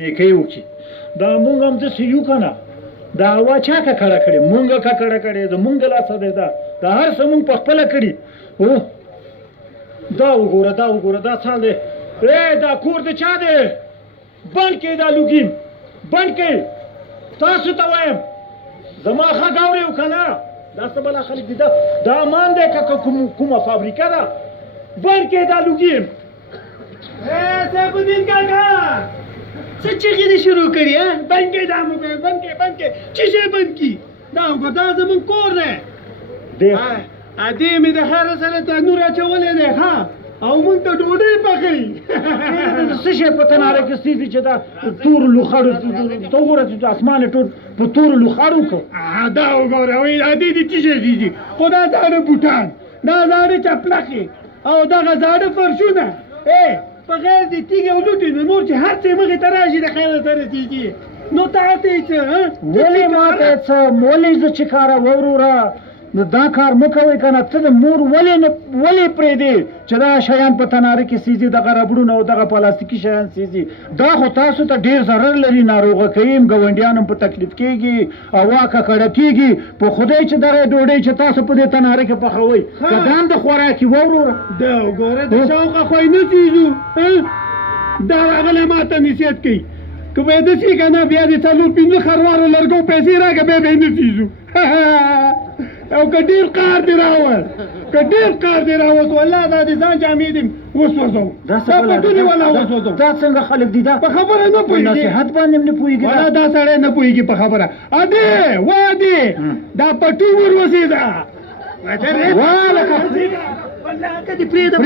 نیکي وکړي دا مونږ هم داسې یو که نه دا هوا چا ککړه کړې مونږ ککړه کړې د مونږ لاسه دی دا هر څه مونږ په خپله کړي دا وګوره دا څه دی دا کور د چا دی بند کړئ دا لوګي بند کړئ تاسو ته وایم زما ښه ګورئ که نه دا څه بلا خلک دي دا امان دی که کومه فابریکه ده بند کړئ دا لوګي سیفالدین کاکا څه چغې دې شروع کړي بند کړئ دا موبایل بند کړئ څه شی بند کړي دا وګوره دا زموږ کور دی ادې مې د خیر سره تنور اچولی دی ښه او موږ ته ډوډۍ پخوي څه شی په تناره کې ستېږي چې دا تورو لوخړو ته وګوره چې اسمان یې ټول په تورو لوخړو کړو دا وګوره وایي ادې دې څه شی دي خو دا زاړه بوټان دا زاړه چپلکې او دغه زاړه فرشونه بغیر د تیږې او لوټې نه نور چې هر څه مخې ته راشي د خیره سره تیږي نو تا ته یې څه ولې ما ته څه ولې زه چې کاره وروره نو دا کار مه کوئ که نه ته د مور ولې پرېږدې چې دا شیان په تناره کې سیزي دغه ربړونه او دغه پلاستیکي شیان سیزي دا خو تاسو ته ډېر ضرر لري ناروغه کوي ګاونډیان هم په تکلیف کېږي هوا ککړه کېږي په خدای چې دغه ډوډۍ چې تاسو په دې تناره کې پخوئ که دا هم د خوراکي وروره دا وګوره د شوقه خو یې نه سیزو دا راغلی ما ته نصیحت کوي که به یې داسې که نه بیا د څلور پنځه خروارو لرګو پیسې راکړه بیا به یې نه سیزو او که ډېر قار دې راوست والله دا د ځان جامې دې وسوځو دا پټونې والا وسوځو دا څنګه خلک دي دا په خبره نه پوهېږي نصیحت باندې هم نه پوهېږي والله دا سړی نه پوهېږي په خبره ادې وادې دا پټون ور وسېده والله که دې پرېږده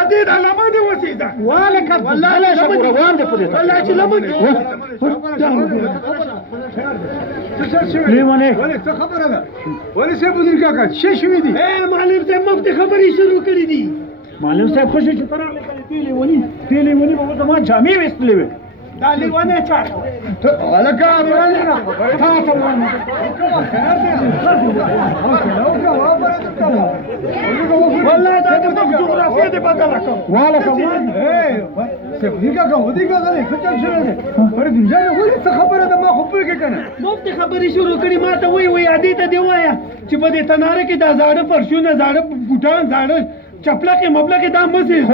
ادې دا لمن دې وسېده والله چې لمن دې څه خبره ده ولې سیفالدین کاکا څه شوي دي معلم صاحب مفتې خبرې شروع کړي دي معلم صاحب خوشې چې ته راغلې تیلې ونی به اوس زما جامې ویستلې وې دا لیونی چا هلکه تا ته وایم والله دا د مخ جغرافیه دې بدله کړم سیفالدین کاکا ودې کاغلی څه چل شوی دی فریدون جانې ولې څه خبره ده ما خو پوهېږې که نه مفتې خبرې شروع کړي ما ته وایي ادې ته دې ووایه چې په دې تناره کې دا زاړه فرشونه زاړه بوټان زاړه چپلکې مبلکې دا مه سېږه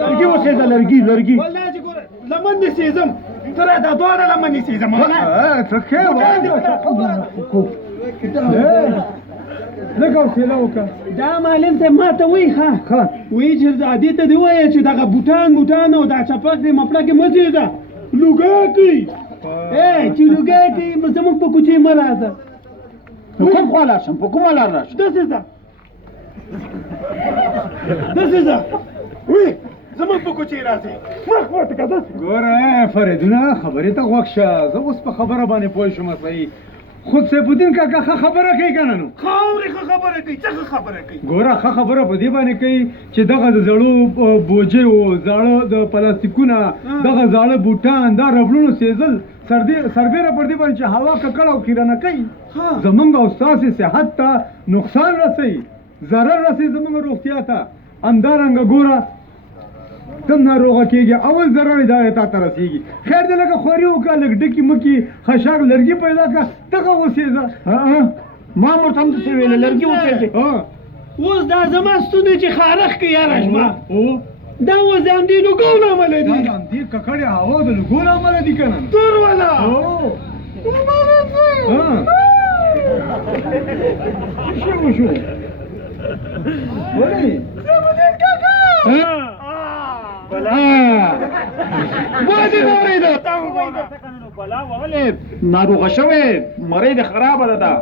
لرګي وسېځه لرګي والله چې ګوره لمن دې سېځم تره دا دواړه لمن دې سېځم څه ښه لږ حوصله وکړه دا معلم صاحب ما ته وایي ښه وایي چې ادې ته دې ووایه چې دغه بوټان او دا چپلک دې مپلکې مه سېځه لوګی کوي چې لوګی کوي زموږ په کوڅې مه راځه کوم خوا لاړ شم په کومه لار راشم داسې ځه وی زموږ په کوڅې راځې مخ ورته که داسې ګوره فریدونه خبرې ته غوږ شه زه اوس په خبره باندې پوه شوم صحیح خود سیفالدین کاکا ښه خبره کوي که نه نو خاورې ښه خبره کوي څه ښه خبره کوي ګوره ښه خبره په دې باندې کوي چې دغه د زړو بوجې و زاړه د پلاستیکونه دغه زاړه بوټان دا ربړونو سېځل سربیره پر دې باندې چې هوا ککړه او کیرانه کوي زمونږ او ستاسې صحت ته نقصان رسوي ضرر رسوي زمونږ روغتیا ته همدارنګه ګوره کم ناروغه کېږي اول ضرر دا تا ته رسېږي خیر دی لکه خواري وکړه لږ ډکي مکي خشاک لرګي پیدا کړه دغه وسېځه ما ورته هم داسې ویلې لرګي وسېځې اوس دا زما ستونی چې خارښ کوي یاره شپه دا اوس د همدې لوګو له امله دي دا د همدې ککړې هوا د لوګو له امله دي که نه تور والا څه وشو ولې بلا ولې ناروغه شوې مرۍ دې خرابه ده دا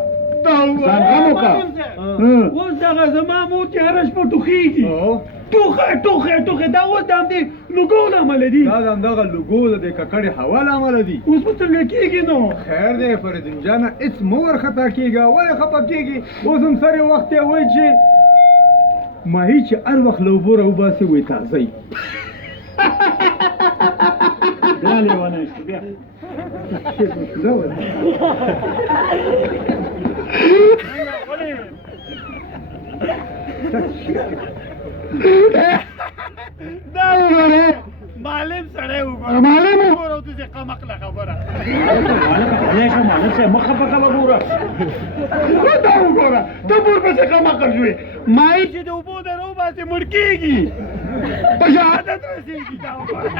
ځان غم وکړه اوس دغه زما مور چې هره شپه ټوخېږي ټوخې دا اوس د همدې لوګو له امله دي دا د همدغه لوګو د دې ککړې هوا له امله دي اوس به څنګه کېږي نو خیر دی فریدون جانه هېڅ مه ورخطا کېږه ولې خفه کېږي اوس هم سر یې وخت یې وایي چې ماهي چې هر وخت له اوبو راوباسي وایي تازه یي دا لیونی شو بیا دا وګوره معلم سړی وګوره معلم و؟ وګوره داسې قمقله خبره مالک صاحب مخه پکه وګوره دا وګوره ته ورپسې قمقل شوې ماهي چې د اوبو نه راوباسې مړ کېږي په شهادت رسېږي دا وګوره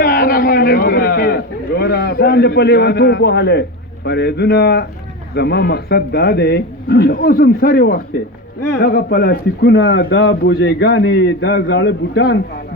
یاره معلم ګوره ځان دې په لیونتوب وهلی فریدونه زما مقصد دا دی چې اوس هم سرې وخت دی دغه پلاستیکونه دا بوجیګانې دا زاړه بوټان